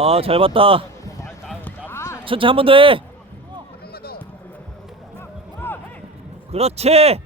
아, 잘 봤다. 천천히 한 번 더 해. 그렇지.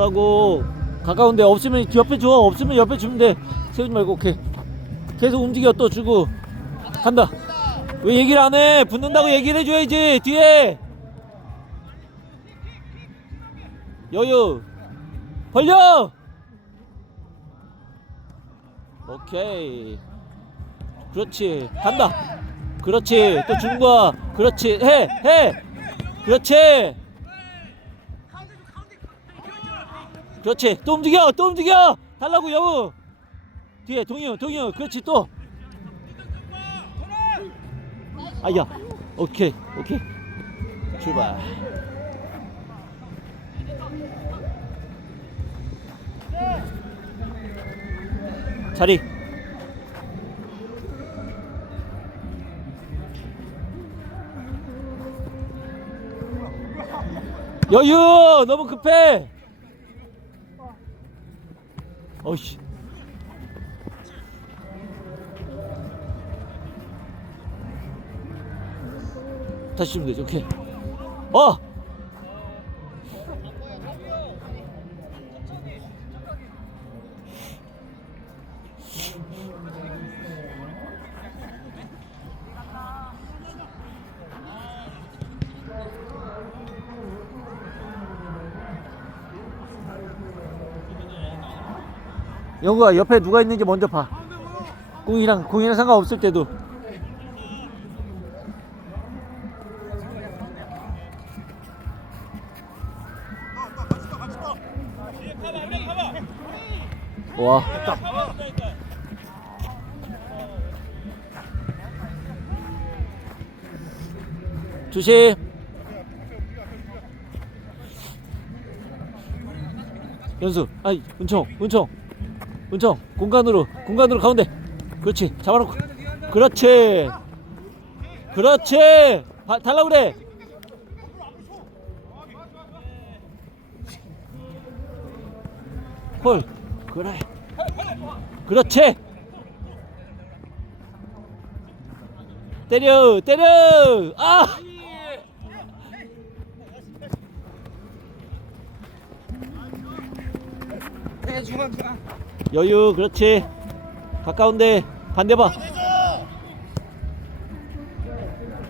코라고 가까운데 없으면 옆에 줘. 없으면 옆에 주면 돼. 세우지 말고 오케이. 계속 움직여 또 주고 간다. 왜 얘기를 안 해? 붙는다고 얘기를 해줘야지 뒤에. 여유. 벌려. 오케이. 그렇지. 간다. 그렇지. 또 주는 거야. 그렇지. 해. 해. 그렇지. 그렇지. 또 움직여. 또 움직여. 달라고 여우. 뒤에 동이요 동이요. 그렇지 또. 아야. 오케이 오케이. 출발. 자리. 여유! 너무 급해 어이씨. 다시 주면 되지. 오케이. 어. 영구야 옆에 누가 있는지 먼저 봐. 공이랑 공이랑 상관없을 때도. 와. 조심. 연수, 아이 은총, 은총, 은총, 공간으로, 공간으로 가운데. 그렇지, 잡아놓고. 그렇지, 그렇지. 바, 달라 그래. 콜, 그래. 그렇지. 때려, 때려. 아. 해 중간 중간 여유 그렇지. 가까운데 반대 봐.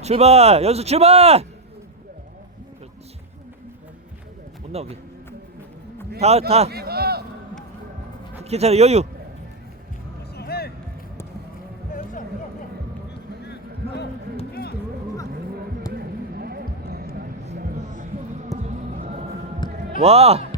출발 연수 출발! 그렇지. 못 나오게. 다 다. 괜찮아 여유. 와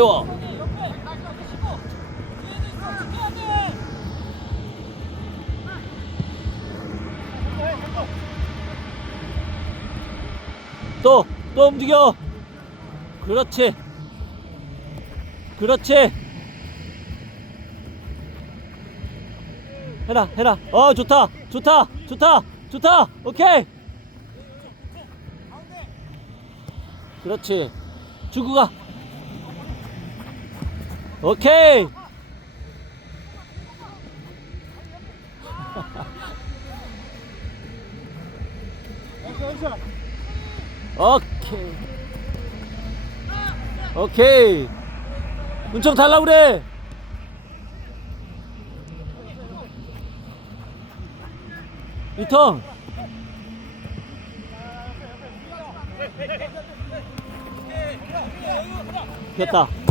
세워. 또 또 움직여. 그렇지. 그렇지. 해라 해라. 어 좋다. 좋다. 좋다. 좋다. 오케이. 그렇지. 주고 가 오케이. 오케이. 오케이. 은총 달라 그래. 리턴. 됐다.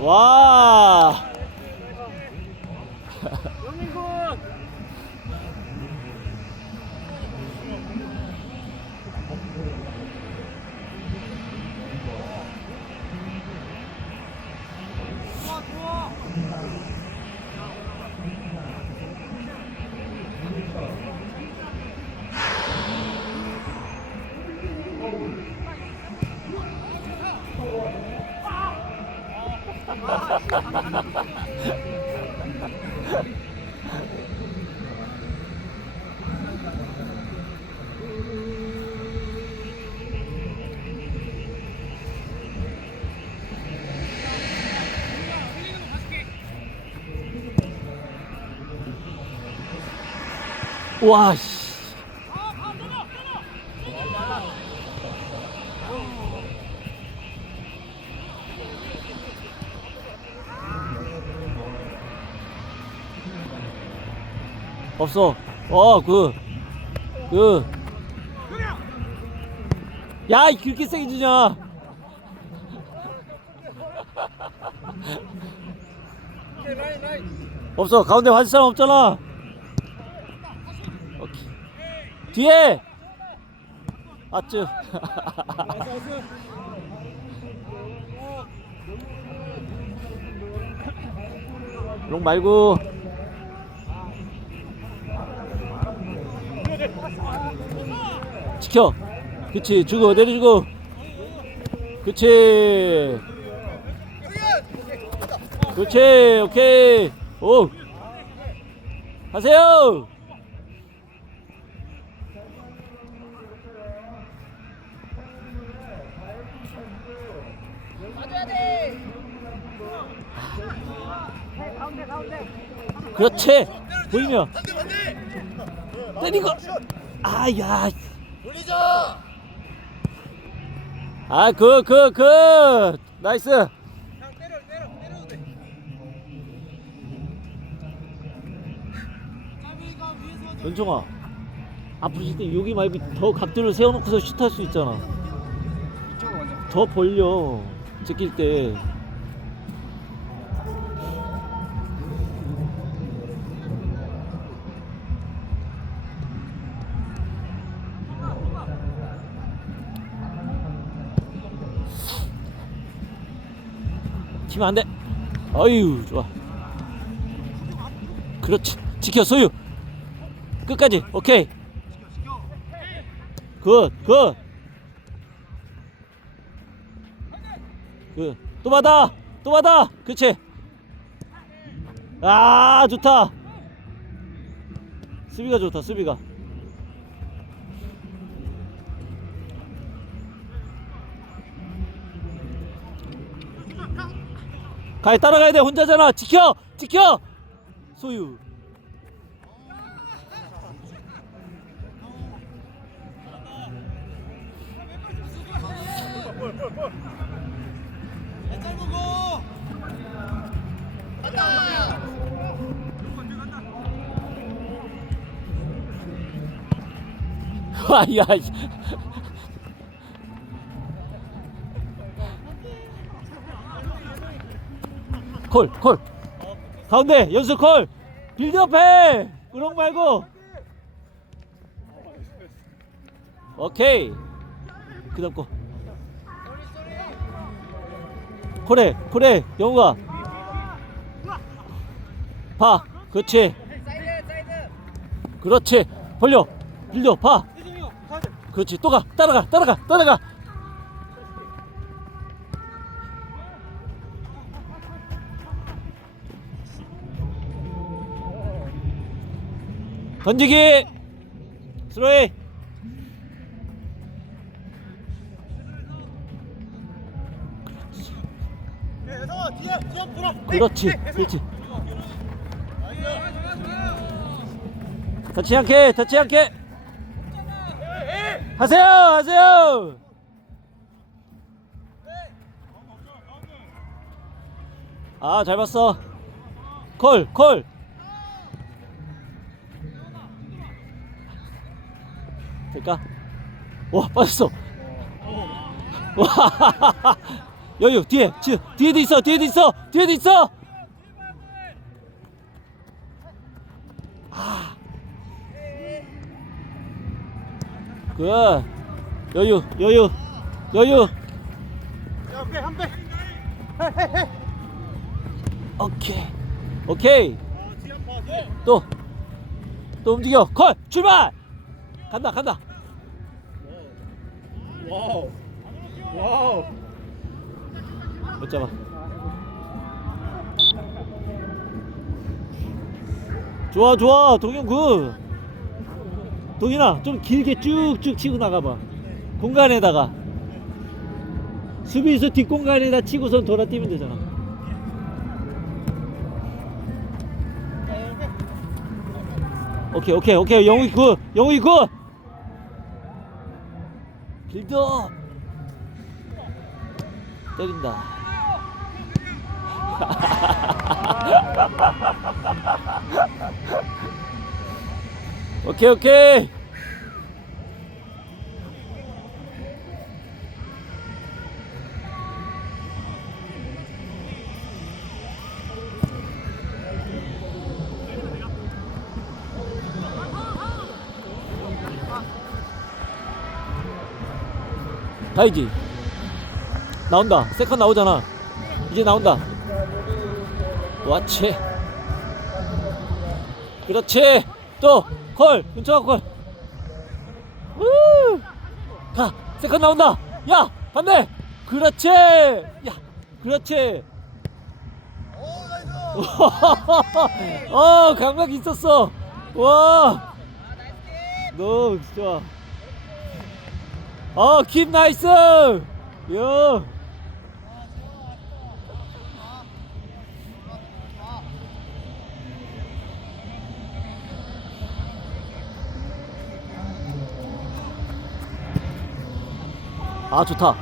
와. 와 씨. 없어. 어, 그, 그. 야, 이 그렇게 세게 주냐? 없어. 가운데 맞을 사람 없잖아. 오케이. 뒤에. 아쯔. 롱 말고. 지켜. 그치. 주고 내려주고. 그치. 그렇지 오케이 오 하세요 그렇지. 보이면. 때리고 아야. 올리자 아그 그 그 나이스. 연종아. 앞으로 쉴때 여기 말고 더 각도를 세워놓고서 슛할 수 있잖아. 더 벌려. 제낄 때 치면 안 돼 어유 좋아 그렇지 지켜 소유 끝까지 오케이 굿굿 그, 또 받아! 또 받아! 그치? 아, 좋다! 수비가 좋다, 수비가. 가야 따라가야 돼, 혼자잖아! 지켜! 지켜! 소유. 와, 야, 콜, 콜. 가운데, 연수 콜. 빌드업 해! 꾸렁 말고. 오케이. 그 다음 거. 콜해, 콜해, 영우가. 봐, 그렇지. 그렇지. 벌려. 형 가자 그렇지 또 가 따라가 따라가 따라가 던지기. 스로이. 그렇지 그렇지. 다치 않게 다치 않게. 하세요 하세요. 아 잘 봤어. 콜 콜 될까? 와 빠졌어. 와. 여유 뒤에 지, 뒤에도 있어 뒤에도 있어 뒤에도 있어. 그 여유 여유 여유. 야 오케이 한배. 오케이. 오케이. 한번 뒤에 또또 움직여. 콜 출발 간다 간다. 와우. 와우. 못 잡아. 좋아 좋아. 동현 굿. 동현아 좀 길게 쭉쭉 치고 나가봐. 공간에다가. 수비수 뒷공간에다 치고선 돌아뛰면 되잖아. 오케이 오케이 오케이. 영웅이 굿. 영웅이 굿. 빌더 때린다. 오케이 오케이 가야지. 나온다. 세컨 나오잖아. 이제 나온다. 와치 그렇지. 또콜. 근처가 콜. 우! 가. 세컨 나온다. 야 반대. 그렇지. 야 그렇지. 어 감각 있었어. 와. 너무 좋아 어, 킵 나이스! 요! 아, 좋다.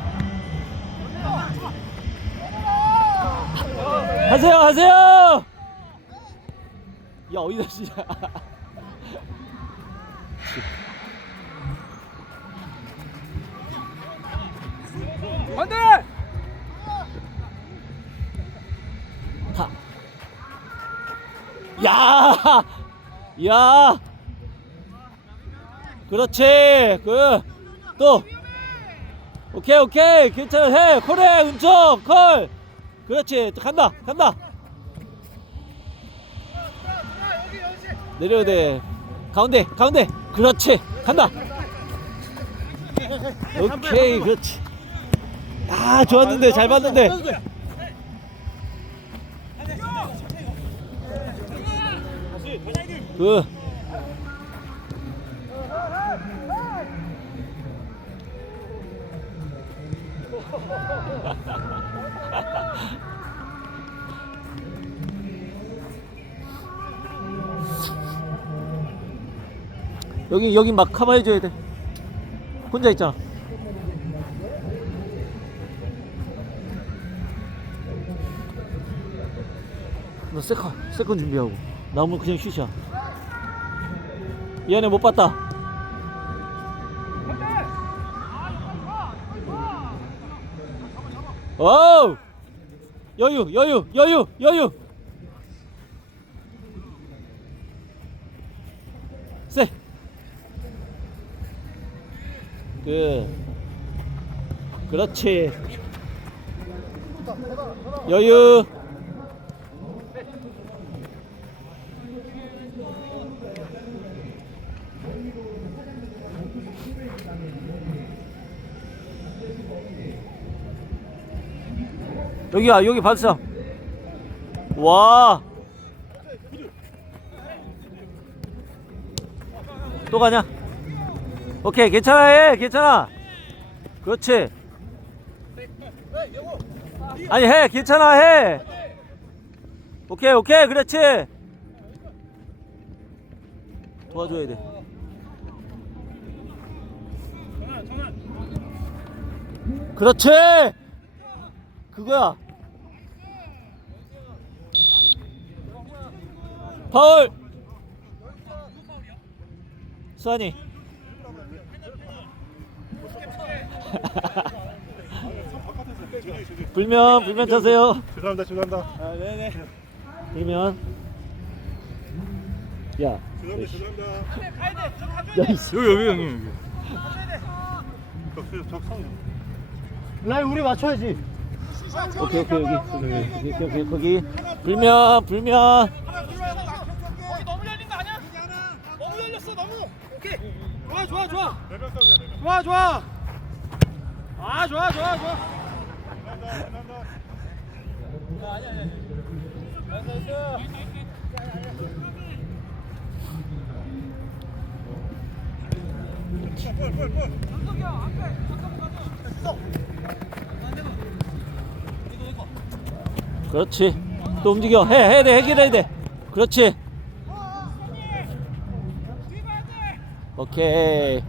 하세요, 하세요! 야, 어디다 진짜. 반대. 타. 야! 야! 그렇지. 그. 또. 오케이, 오케이. 괜찮아. 해. 콜해. 은총. 콜. 그렇지. 또 간다. 간다. 내려야 돼. 가운데. 가운데. 그렇지. 간다. 오케이. 그렇지. 아, 좋았는데. 잘 봤는데. 그 여기 여기 막 커버해 줘야 돼. 혼자 있잖아. 세컨 세컨 준비하고 나오면 그냥 슛이야. 미안해 못 봤다. 오 여유 여유 여유 여유 세. 그 그렇지. 여유. 여기야 여기 발사 와. 또 가냐? 오케이 괜찮아 해 괜찮아. 그렇지. 아니 해 괜찮아 해. 오케이 오케이 그렇지. 도와줘야 돼. 그렇지. 그거야. 파울. 수환이. 불면 불면 타세요. 죄송합니다. 죄송합니다. 아, 네네. 불면. 야. 죄송합니다. 죄송합니다. 야 이씨. 여기 여기 형님 적수 적성. 라인 우리 맞춰야지. 오케이 오케이 여기 오케이 오케이 오케이 거기 불면 불면. 좋아 좋아. 아 좋아 좋아 좋아. 아니 아니 아니 나이스 나이스 그렇지. 또 움직여. 해 해야 돼 해결해야 돼. 그렇지. 어, 어, 오케이.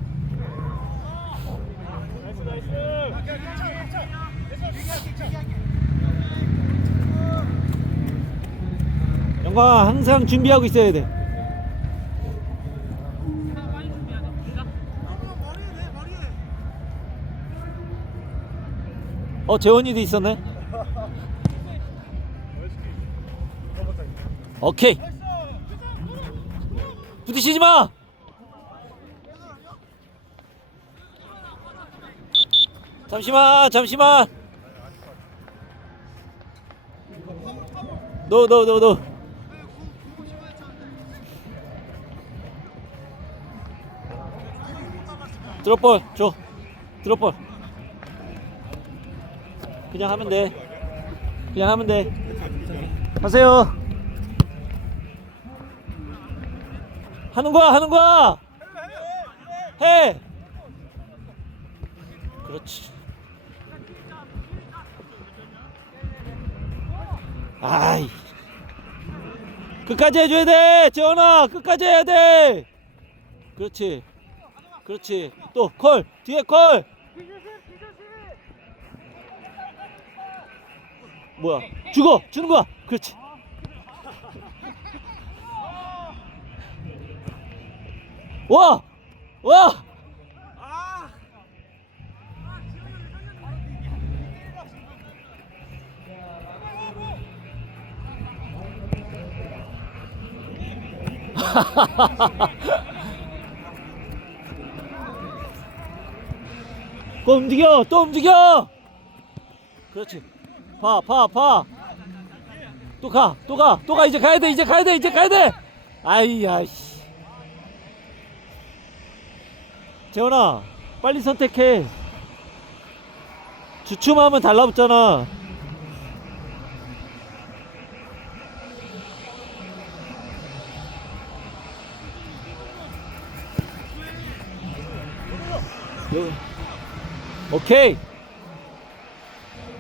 영광아, 항상 준비하고 있어야 돼. 어, 재원이도 있었네. 오케이. 부딪히지 마. 잠시만, 잠시만. 너, 너. 드롭볼 줘. 드롭볼. 그냥 하면 돼. 그냥 하면 돼. 하세요. 하는 거야, 하는 거야. 해. 그렇지. 아이. 끝까지 해줘야 돼, 재원아. 끝까지 해야 돼. 그렇지. 그렇지. 또 콜. 뒤에 콜. 뭐야? 죽어. 주는 거야. 그렇지. 와! 와! 또 움직여! 또 움직여! 그렇지. 파, 파, 파. 또 가, 또 가, 또 가. 이제 가야 돼, 이제 가야 돼, 이제 가야 돼. 아이야, 씨. 재원아, 빨리 선택해. 주춤하면 달라붙잖아. 요- 오케이.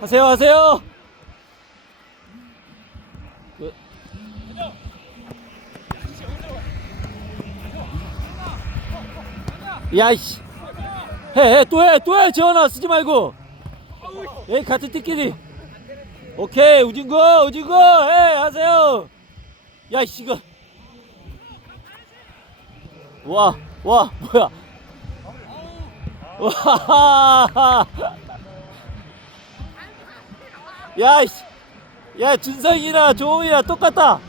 하세요, 하세요. 그- 야이씨. 해, 해, 또 해, 또 해, 재원아, 쓰지 말고. 에이, 같은 팀끼리. 오케이, 우진구, 우진구, 해, 하세요. 야이씨, 이거. 와, 와, 뭐야. 와. 야, 이씨. 야, 준성이나 조홍이나 똑같다.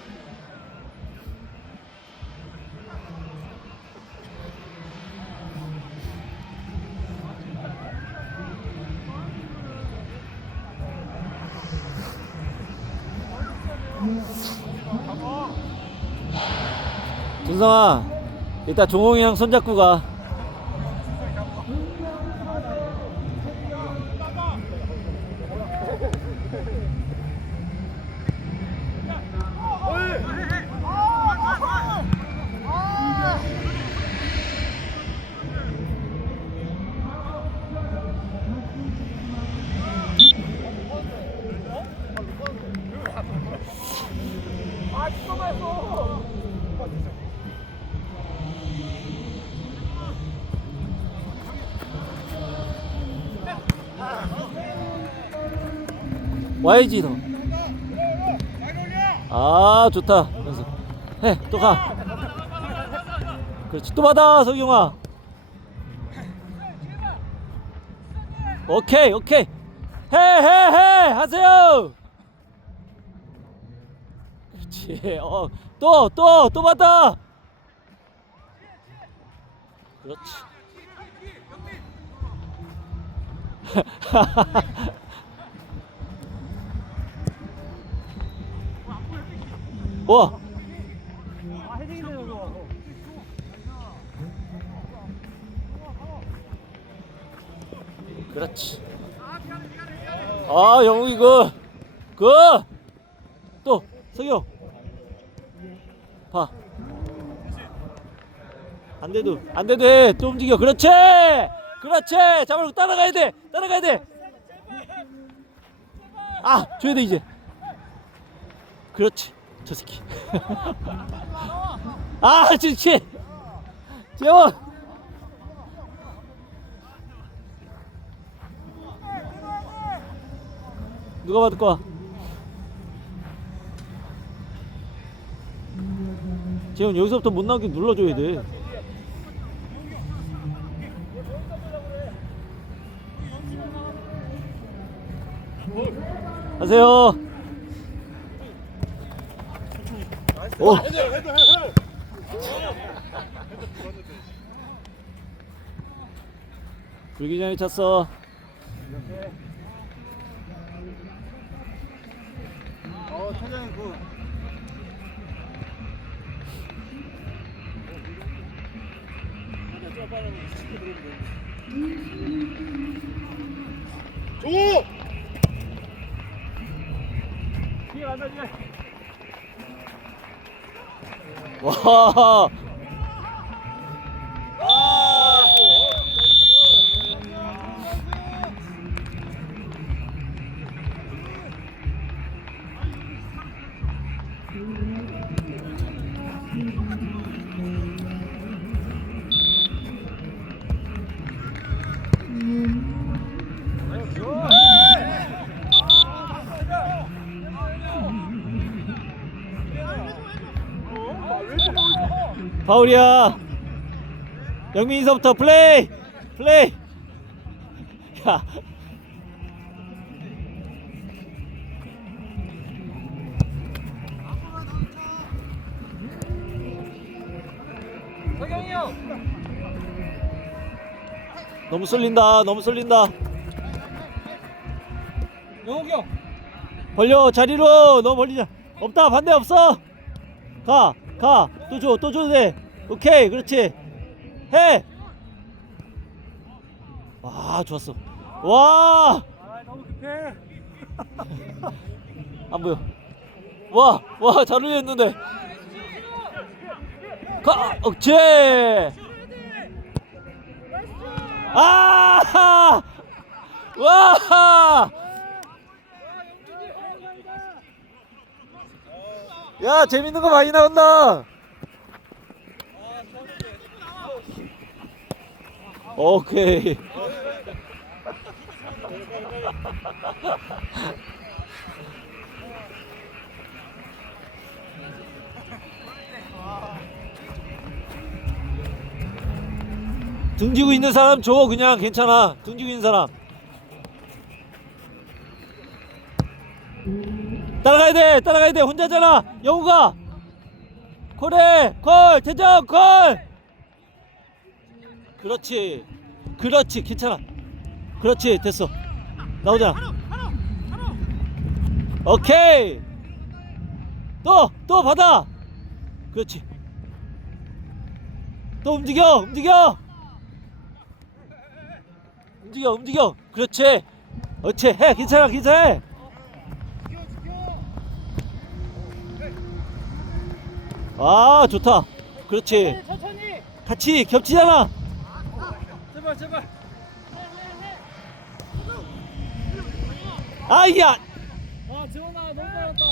준성아, 이따 종홍이랑 손잡고 가. Thank you. 와야지 너. 아 좋다. 해, 또 가. 그렇지, 또 받아, 석영아. 오케이, 오케이. 해, 해, 해, 하세요. 그렇지. 어, 또, 또, 또 받아. 그렇지. 와. 그렇지. 아, 영웅이 그, 그, 또, 석영. 봐. 안 돼도 안 돼도 해. 또 움직여. 그렇지. 그렇지. 잡으고 따라가야 돼. 따라가야 돼. 아, 줘야 돼 이제. 그렇지. 저 새끼. 아, 그렇지. 재원. 누가 받을 거야? 재훈 여기서부터 못 나오게 눌러줘야 돼. 하세요. 오. 불기장에 찼어. 어 차장님 그 줘! 와. 파울이야. 영민이서부터 플레이. 플레이. 야. 너무 쏠린다. 너무 쏠린다. 영욱이 형! 벌려 자리로 너무 벌리자. 없다. 반대 없어. 가. 가. 또 줘. 또 줘도 돼. 오케이. 그렇지. 해. 와, 좋았어. 와! 아 너무 급해 안 보여. 와, 와, 잘 올렸는데. 가, 억제. 아! 와! 야, 재밌는 거 많이 나온다. 오케이. 등지고 있는 사람 줘 그냥 괜찮아 등지고 있는 사람 따라가야 돼 따라가야 돼. 혼자잖아. 영우가. 콜해 콜 대장 콜. 그렇지 그렇지. 괜찮아. 그렇지 됐어. 나오잖아 오케이. 또또 받아. 그렇지. 또 움직여 움직여. 움직여 움직여. 그렇지. 그렇지. 해 괜찮아 괜찮아 아 좋다. 그렇지. 천천히! 같이 겹치잖아. 제발 제발. 아이야. 와 재원아 너무 잘했다